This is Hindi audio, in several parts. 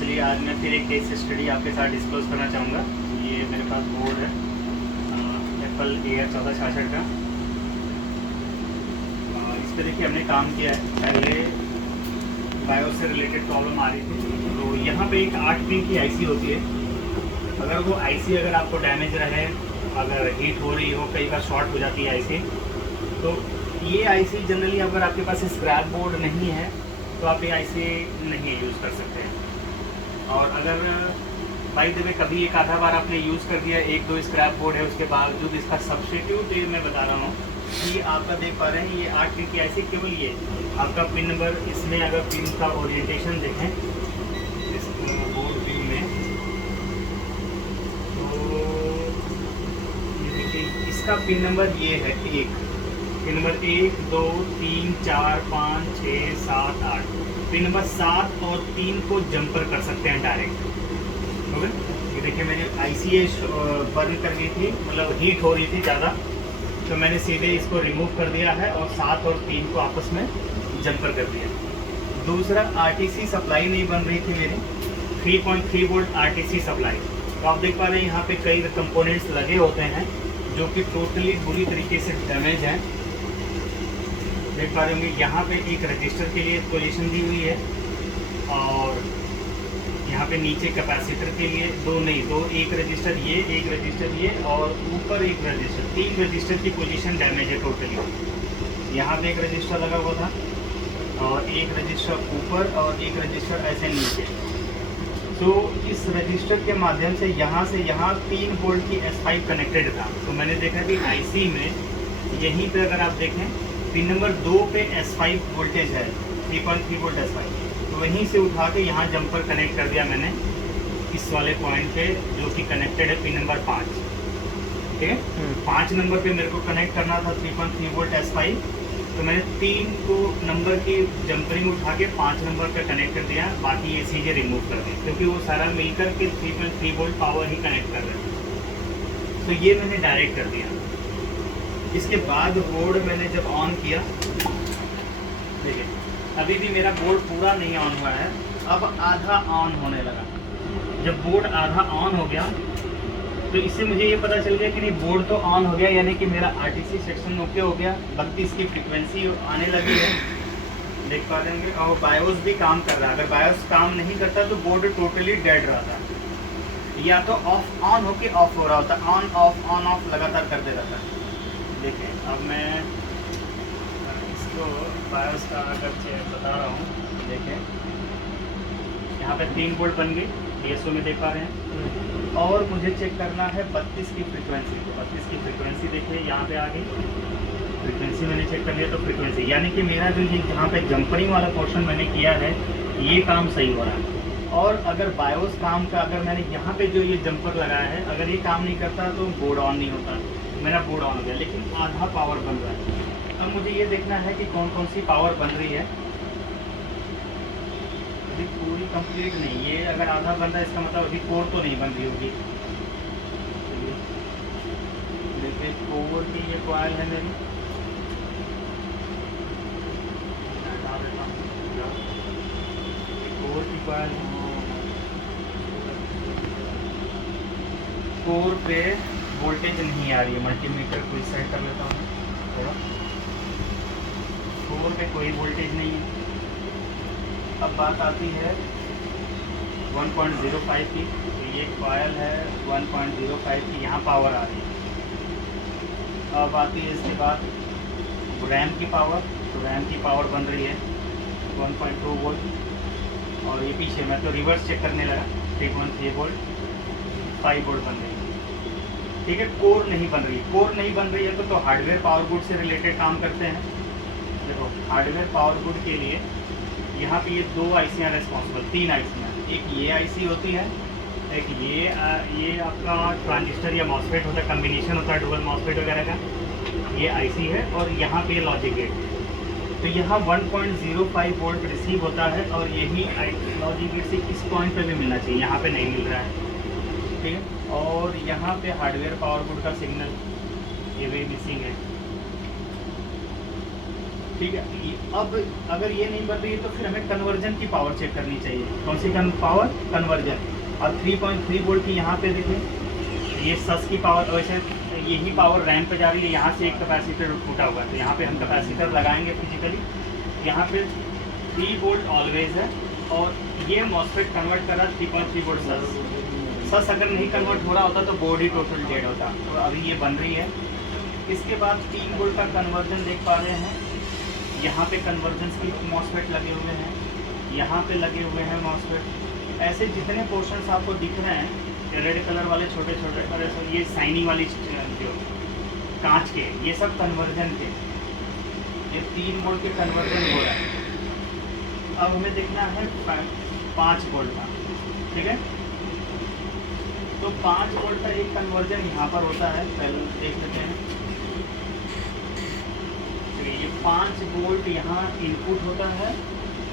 चलिए आज मैं फिर एक केस स्टडी आपके साथ डिस्क्लोज करना चाहूँगा। ये मेरे पास बोर्ड है एप्पल एयर 1466 का। इस पर देखिए हमने काम किया है। पहले बायोस से रिलेटेड प्रॉब्लम आ रही थी, तो यहाँ पे एक 8 पिन की आईसी होती है। अगर वो आईसी अगर आपको डैमेज रहे, अगर हीट हो रही हो, कई बार शॉर्ट हो जाती है आईसी, तो ये आईसी जनरली अगर आपके पास स्क्रैप बोर्ड नहीं है तो आप ये आईसी नहीं यूज़ कर सकते हैं। और अगर बाई द वे कभी एक आधा बार आपने यूज़ कर दिया, एक दो स्क्रैप बोर्ड है, उसके बावजूद इसका सब्स्टिट्यूट ये मैं बता रहा हूँ कि आपका देख पा रहे हैं ये 8 पिन की आईसी केवल ये आपका पिन नंबर। इसमें अगर पिन का ओरिएंटेशन देखें इस बोर्ड व्यू में, तो ये देखिए इसका पिन नंबर ये है पिन नंबर 1 2 3 4 5 6 7 8। पिन नंबर 7 और 3 को जंपर कर सकते हैं डायरेक्ट। ओके, ये देखिए मेरी आईसी बर्न कर गई थी, मतलब हीट हो रही थी ज़्यादा, तो मैंने सीधे इसको रिमूव कर दिया है और 7 और 3 को आपस में जंपर कर दिया। दूसरा, आरटीसी सप्लाई नहीं बन रही थी मेरी, 3.3 वोल्ट आरटीसी सप्लाई। तो आप देख पा रहे हैं यहाँ पे कई कंपोनेंट्स लगे होते हैं जो कि टोटली बुरी तरीके से डैमेज हैं। देख पा रहे होंगे यहाँ पे एक रजिस्टर के लिए पोजीशन दी हुई है, और यहाँ पे नीचे कैपेसिटर के लिए दो, एक रजिस्टर ये और ऊपर एक रजिस्टर, 3 रजिस्टर की पोजीशन डैमेज है टोटली। यहाँ पे एक रजिस्टर लगा हुआ था और एक रजिस्टर ऊपर और एक रजिस्टर ऐसे नीचे। तो इस रजिस्टर के माध्यम से यहाँ 3 वोल्ट की S5 कनेक्टेड था। तो मैंने देखा कि आईसी में यहीं पे अगर आप देखें पिन नंबर 2 पे S5 वोल्टेज है, 3.3 वोल्ट S5। तो वहीं से उठा के यहाँ जंपर कनेक्ट कर दिया मैंने इस वाले पॉइंट पे जो कि कनेक्टेड है पिन नंबर 5। ठीक है, 5 नंबर पे मेरे को कनेक्ट करना था 3.3 वोल्ट S5। तो मैंने 3 को नंबर की जंपरिंग उठा के 5 नंबर पे कनेक्ट कर दिया, बाकी ये चीज़ें रिमूव कर दी क्योंकि वो सारा मिलकर के 3.3 वोल्ट पावर ही कनेक्ट कर रहे थे। तो ये मैंने डायरेक्ट कर दिया। इसके बाद बोर्ड मैंने जब ऑन किया, देखिए अभी भी मेरा बोर्ड पूरा नहीं ऑन हुआ है, अब आधा ऑन होने लगा। जब बोर्ड आधा ऑन हो गया तो इससे मुझे ये पता चल गया कि नहीं बोर्ड तो ऑन हो गया, यानी कि मेरा आरटीसी सेक्शन ओके हो गया, 32 की फ्रीक्वेंसी आने लगी है, देख पा रहे होंगे। और बायोस भी काम कर रहा है। अगर बायोस काम नहीं करता तो बोर्ड टोटली डेड रहता, या तो ऑफ ऑन होके ऑफ हो रहा होता, ऑन ऑफ लगातार करते रहता। देखिए अब मैं इसको बायोस का अगर बता रहा हूँ, देखें यहाँ पे 3 वोल्ट बन गई, DSO में देख पा रहे हैं। और मुझे चेक करना है 32 की फ्रीक्वेंसी। 32 की फ्रीक्वेंसी देखिए यहाँ पे आ गई, फ्रीक्वेंसी मैंने चेक कर लिया। तो फ्रीक्वेंसी यानी कि मेरा जो ये जहाँ पे जंपरिंग वाला पोर्शन मैंने किया है ये काम सही हो रहा है। और अगर बायोस काम का, अगर मैंने यहाँ पे जो ये जंपर लगाया है, अगर ये काम नहीं करता तो बोर्ड ऑन नहीं होता। मेरा बोर्ड ऑन हो गया, लेकिन आधा पावर बन रहा है। अब मुझे ये देखना है कि कौन कौन सी पावर बन रही है। अभी पूरी कंप्लीट नहीं, ये अगर आधा बन रहा है इसका मतलब अभी कोर तो नहीं बन रही होगी। देखिए कोर की ये कॉइल है मेरी, कोर की कॉइल है। कोर पे वोल्टेज नहीं आ रही है, मल्टीमीटर को सेट कर लेता हूँ थोड़ा। कोर पे कोई वोल्टेज नहीं है। अब बात आती है 1.05 की, तो ये कॉइल है 1.05 की, यहाँ पावर आ रही है। अब आती है इसके बाद रैम की पावर, तो रैम की पावर बन रही है 1.2 वोल्ट। और ये पीछे मैं तो रिवर्स चेक करने लगा, 3.3 वोल्ट 5 वोल्ट बन रही है। ठीक है, कोर नहीं बन रही है। कोर नहीं बन रही है तो हार्डवेयर पावर गुड से रिलेटेड काम करते हैं। देखो हार्डवेयर पावर गुड के लिए यहाँ पे ये 2 आईसियाँ रेस्पॉन्सिबल, 3 आईसियाँ। एक ये आईसी होती है, एक ये आपका ट्रांजिस्टर या मॉसफेट होता है, कम्बिनेशन होता है डुअल मॉसफेट वगैरह का, ये आईसी है। और यहाँ पे लॉजिक गेट, तो यहाँ 1.05 वोल्ट रिसीव होता है, और यही लॉजिक गेट से इस पॉइंट पे भी मिलना चाहिए, यहाँ पे नहीं मिल रहा है। ठीक है, और यहाँ पे हार्डवेयर पावर गुड का सिग्नल ये भी मिसिंग है। ठीक है। अब अगर ये नहीं बन रही है तो फिर हमें कन्वर्जन की पावर चेक करनी चाहिए। कौन सी पावर? कन्वर्जन। और 3.3 वोल्ट की यहाँ पे देखें, ये सस की पावर, वैसे यही पावर रैम पे जा रही है। यहाँ से एक कैपेसिटर टूटा हुआ है तो यहाँ पे हम कैपेसिटर लगाएंगे फिजिकली। यहाँ पे 3 वोल्ट ऑलवेज है और ये मॉसफेट कन्वर्ट कर रहा है 3.3 वोल्ट सस अगर नहीं कन्वर्ट हो रहा होता तो बोर्ड ही टोटल डेड होता। तो अभी ये बन रही है। इसके बाद 3 वोल्ट का कन्वर्जन देख पा रहे हैं। यहाँ पे कन्वर्जन की मॉसफेट लगे हुए हैं, यहाँ पे लगे हुए हैं मॉसफेट। ऐसे जितने पोर्शंस आपको दिख रहे हैं रेड कलर वाले छोटे छोटे, और ये शाइनी वाली जो कांच के, ये सब कन्वर्जन के, ये 3 वोल्ट के कन्वर्जन हो रहा है। अब हमें देखना है 5 वोल्ट का, ठीक है। तो 5 वोल्ट का एक कन्वर्जन यहाँ पर होता है, पहले देख लेते हैं। तो ये 5 वोल्ट यहाँ इनपुट होता है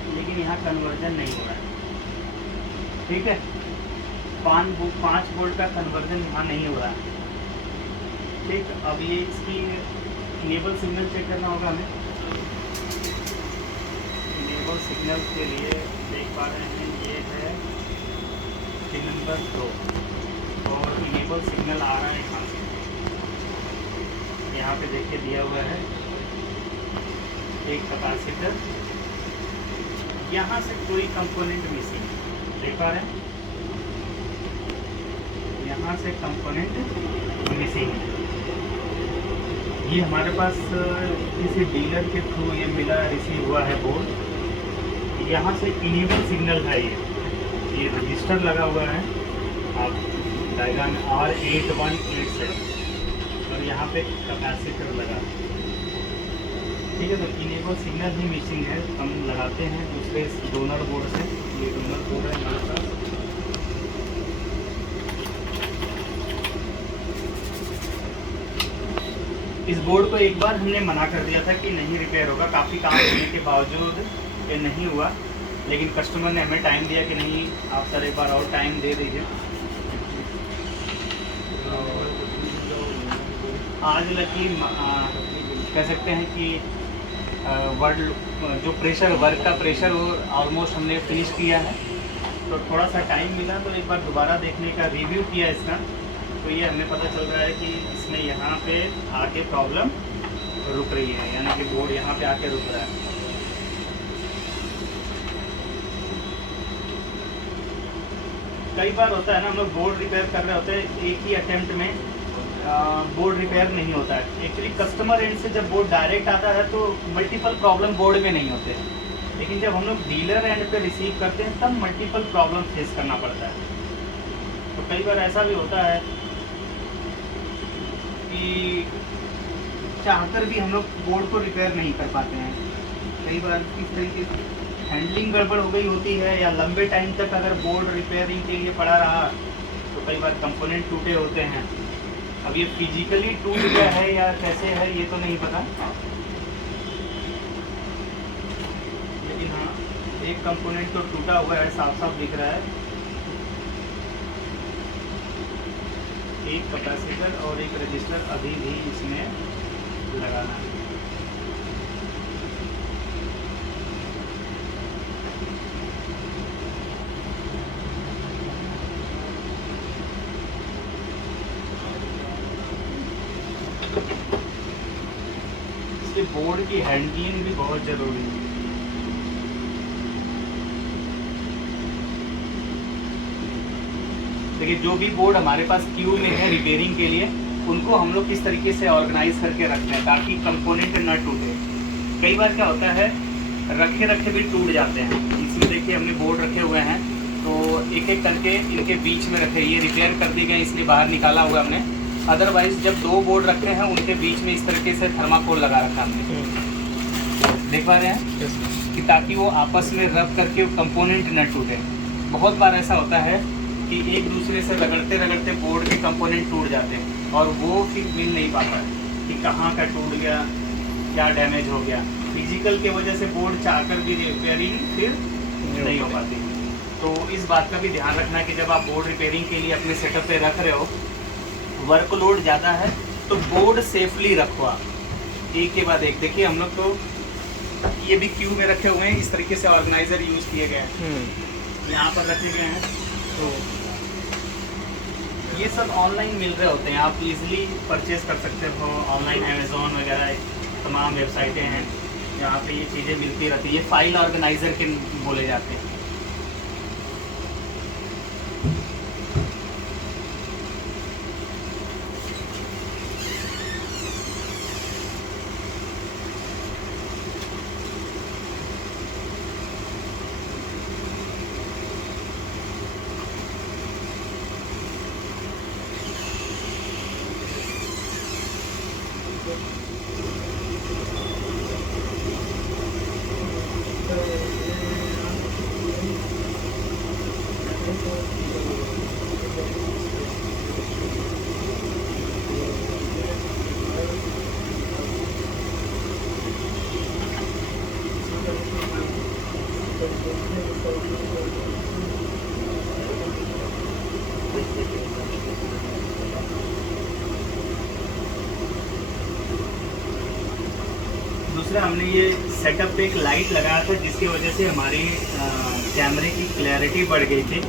लेकिन यहाँ कन्वर्जन नहीं हो रहा है, ठीक है। 5 वोल्ट का कन्वर्जन यहाँ नहीं हो रहा है, ठीक। अब ये इसकी इनेबल सिग्नल चेक करना होगा हमें। इनेबल सिग्नल के लिए देख पा रहे हैं ये है पिन नंबर 2 और इनेबल सिग्नल आ रहा है यहाँ से। यहाँ पे देखिए दिया हुआ है एक कैपेसिटर, यहाँ से कोई कंपोनेंट मिसिंग, देख पा रहे हैं यहाँ से कंपोनेंट मिसिंग। ये हमारे पास किसी डीलर के थ्रू ये मिला, रिसीव हुआ है बोर्ड। यहाँ से इनेबल सिग्नल है, ये रजिस्टर लगा हुआ है, आप डायग्राम में R8187 और यहाँ पे कैपेसिटर लगा, ठीक है। तो इनेबल सिग्नल ही मिसिंग है, हम लगाते हैं दूसरे डोनर बोर्ड से। ये डोनर बोर्ड है हमारे पास। इस बोर्ड को एक बार हमने मना कर दिया था कि नहीं रिपेयर होगा, काफ़ी काम करने के बावजूद ये नहीं हुआ, लेकिन कस्टमर ने हमें टाइम दिया कि नहीं आप सर एक बार और टाइम दे दीजिए। आज लकी कह सकते हैं कि जो प्रेशर वर्क का प्रेशर वो ऑलमोस्ट हमने फिनिश किया है। तो थोड़ा सा टाइम मिला तो एक बार दोबारा देखने का रिव्यू किया इसका, तो ये हमें पता चल रहा है कि इसमें यहाँ पे आके प्रॉब्लम रुक रही है, यानी कि बोर्ड यहाँ पे आके रुक रहा है। कई बार होता है ना, हम लोग बोर्ड रिपेयर कर रहे होते हैं, एक ही अटेम्प्ट में बोर्ड रिपेयर नहीं होता है। एक्चुअली कस्टमर एंड से जब बोर्ड डायरेक्ट आता है तो मल्टीपल प्रॉब्लम बोर्ड में नहीं होते हैं, लेकिन जब हम लोग डीलर एंड पे रिसीव करते हैं तब मल्टीपल प्रॉब्लम फेस करना पड़ता है। तो कई बार ऐसा भी होता है कि चाहकर भी हम लोग बोर्ड को रिपेयर नहीं कर पाते हैं। कई बार किस तरीके से हैंडलिंग गड़बड़ हो गई होती है, या लंबे टाइम तक अगर बोर्ड रिपेयरिंग के लिए पड़ा रहा तो कई बार कंपोनेंट टूटे होते हैं। अब ये फिजिकली टूट गया है या कैसे है ये तो नहीं पता, लेकिन हाँ एक कंपोनेंट तो टूटा हुआ है, साफ साफ दिख रहा है। एक कैपेसिटर और एक रजिस्टर अभी भी इसमें लगाना है। इसके बोर्ड की हैंडलिंग भी बहुत जरूरी है। देखिए जो भी बोर्ड हमारे पास क्यू में है रिपेयरिंग के लिए, उनको हम लोग किस तरीके से ऑर्गेनाइज करके रखते हैं ताकि कंपोनेंट न टूटे। कई बार क्या होता है रखे रखे भी टूट जाते हैं। इसमें देखिए हमने बोर्ड रखे हुए हैं तो एक एक करके इनके बीच में रखे, ये रिपेयर कर दिए गए इसलिए बाहर निकाला हुआ हमने। अदरवाइज जब दो बोर्ड रखे हैं उनके बीच में इस तरीके से थर्माकोल लगा रखा हमने, देख पा रहे हैं कि ताकि वो आपस में रब करके कंपोनेंट न टूटे। बहुत बार ऐसा होता है कि एक दूसरे से रगड़ते रगड़ते बोर्ड के कंपोनेंट टूट जाते हैं और वो फिर मिल नहीं पाता कि कहाँ का टूट गया, क्या डैमेज हो गया। फिजिकल के वजह से बोर्ड चाहकर भी रिपेयरिंग फिर नहीं हो पाती। तो इस बात का भी ध्यान रखना है कि जब आप बोर्ड रिपेयरिंग के लिए अपने सेटअप पे रख रहे हो, वर्कलोड ज़्यादा है तो बोर्ड सेफली रखो आप, एक के बाद एक। देखिए हम लोग तो ये भी क्यू में रखे हुए हैं, इस तरीके से ऑर्गेनाइजर यूज़ किए गए हैं, यहाँ पर रखे गए हैं। तो ये सब ऑनलाइन मिल रहे होते हैं, आप इजीली परचेज कर सकते हो ऑनलाइन। अमेज़ॉन वगैरह तमाम वेबसाइटें हैं जहाँ पे ये चीज़ें मिलती रहती है। ये फाइल ऑर्गेनाइज़र के बोले जाते हैं। दूसरा हमने ये सेटअप पे एक लाइट लगाया था जिसकी वजह से हमारी कैमरे की क्लैरिटी बढ़ गई थी,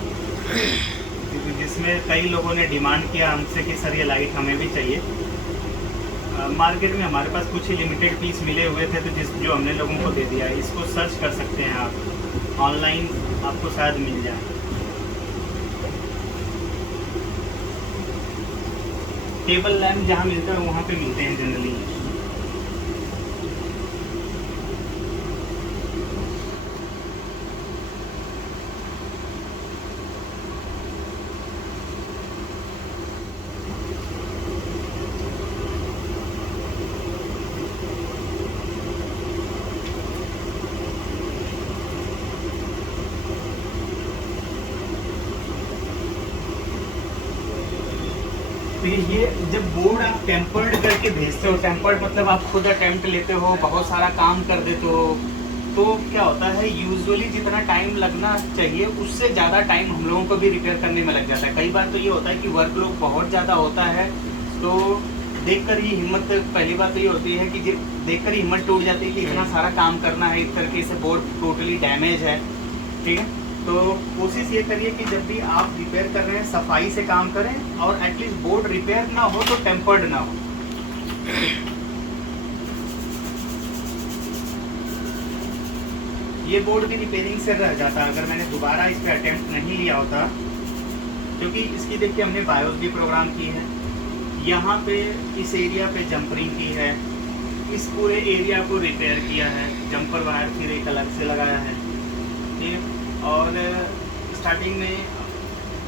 क्योंकि जिसमें कई लोगों ने डिमांड किया हमसे कि सर ये लाइट हमें भी चाहिए। मार्केट में हमारे पास कुछ ही लिमिटेड पीस मिले हुए थे, तो जो हमने लोगों को दे दिया। इसको सर्च कर सकते हैं आप ऑनलाइन, आपको शायद मिल जाए। टेबल लैम्प जहाँ मिलता है वहाँ पे मिलते हैं जनरली। तो ये जब बोर्ड आप टेम्पर्ड करके भेजते हो, टेम्पर्ड मतलब आप खुद अटेम्प्ट लेते हो, बहुत सारा काम कर देते हो, तो क्या होता है यूजुअली जितना टाइम लगना चाहिए उससे ज़्यादा टाइम हम लोगों को भी रिपेयर करने में लग जाता है। कई बार तो ये होता है कि वर्कलोड बहुत ज़्यादा होता है, तो देखकर ही हिम्मत, पहली बात तो ये होती है कि देखकर ही हिम्मत टूट जाती है कि इतना सारा काम करना है, इस तरीके से बोर्ड टोटली डैमेज है। ठीक है, तो कोशिश ये करिए कि जब भी आप रिपेयर कर रहे हैं सफाई से काम करें, और एटलीस्ट बोर्ड रिपेयर ना हो तो टेम्पर्ड ना हो। ये बोर्ड भी रिपेयरिंग से रह जाता अगर मैंने दोबारा इस पर अटेम्प्ट नहीं लिया होता, क्योंकि इसकी देखिए हमने बायोस भी प्रोग्राम की है, यहाँ पे इस एरिया पे जंपरिंग की है, इस पूरे एरिया को रिपेयर किया है, जंपर वायर फिर एक अलग से लगाया है। ठीक है, और स्टार्टिंग में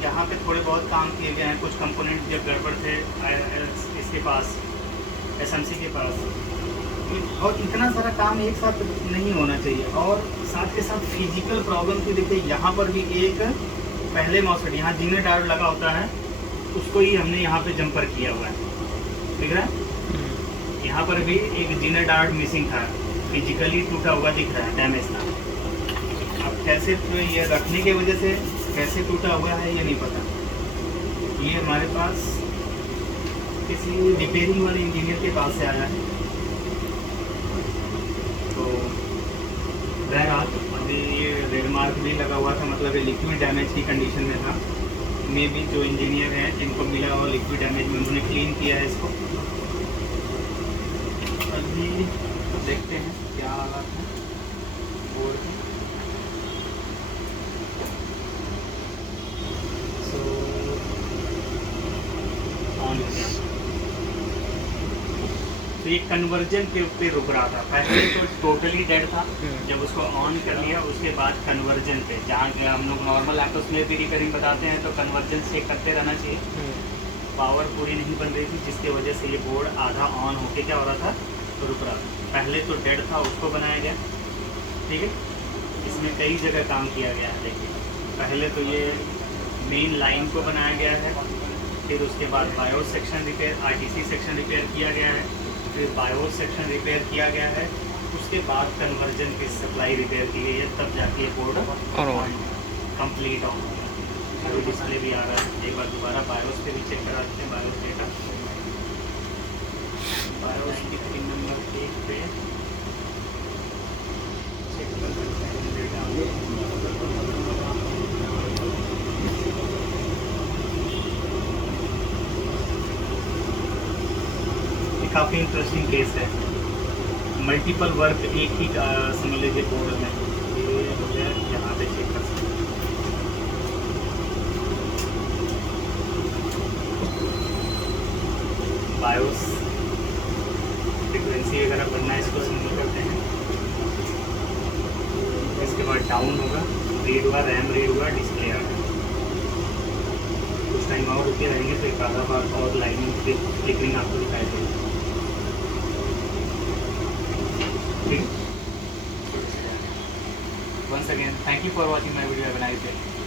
यहाँ पे थोड़े बहुत काम किए गए हैं, कुछ कंपोनेंट जब गड़बड़ थे इसके पास, एसएमसी के पास, और इतना सारा काम एक साथ नहीं होना चाहिए। और साथ के साथ फिजिकल प्रॉब्लम की देखिए यहाँ पर भी एक पहले मॉसफेट यहाँ जीने डायोड लगा होता है, उसको ही हमने यहाँ पे जंपर किया हुआ है, दिख रहा है। यहाँ पर भी एक जीने डायोड मिसिंग था, फिजिकली टूटा हुआ दिख रहा है, डैमेज था। अब कैसे तो ये रखने की वजह से कैसे टूटा हुआ है ये नहीं पता। ये हमारे पास किसी रिपेयरिंग वाले इंजीनियर के पास से आया है, तो बहरहाल अभी ये रेड मार्क भी लगा हुआ था, मतलब ये लिक्विड डैमेज की कंडीशन में था। मे भी जो इंजीनियर हैं जिनको मिला हो लिक्विड डैमेज में, उन्होंने क्लीन किया है इसको। अभी देखते हैं क्या हालात है बोर्ड के। तो ये कन्वर्जन के ऊपर रुक रहा था, पहले तो टोटली डेड था, जब उसको ऑन कर लिया उसके बाद कन्वर्जन पे, जहाँ हम लोग नॉर्मल एप्स में भी रिपेयरिंग बताते हैं तो कन्वर्जन से करते रहना चाहिए। पावर पूरी नहीं बन रही थी, जिसकी वजह से ये बोर्ड आधा ऑन होके क्या हो रहा था, तो रुक रहा था। पहले तो डेड था, उसको बनाया गया। ठीक है, इसमें कई जगह काम किया गया है। देखिए पहले तो ये मेन लाइन को बनाया गया है, फिर उसके बाद BIOS section repair, RTC section repair किया गया है, फिर बायोस सेक्शन रिपेयर किया गया है, उसके बाद कन्वर्जन की सप्लाई रिपेयर की गई है, तब जाके ये बोर्ड कंप्लीट ऑन। अभी डिस्प्ले भी आ रहा है, एक बार दोबारा बायोस पे भी चेक करा देते हैं। बायोस डेटा, बायोस की पिन नंबर 1 पे चेक कर सकते हैं डेटा। ये काफ़ी इंटरेस्टिंग केस है। मल्टीपल वर्क एक ही समझ लीजिए बोर्ड में, ये हो गया, यहाँ पे चेक कर सकते हैं। बायोस फ्रिक्वेंसी वगैरह पढ़ना है, इसको सिंपल करते हैं। इसके बाद डाउन होगा, रीड हुआ, रैम रीड हुआ, डिस्प्ले आ गया। कुछ टाइम और रुके रहेंगे तो एक आधा बार और लाइनिंग फ्लिकरिंग आपको दिखाई देगी। ठीक, once again thank you for watching my video, have a nice day।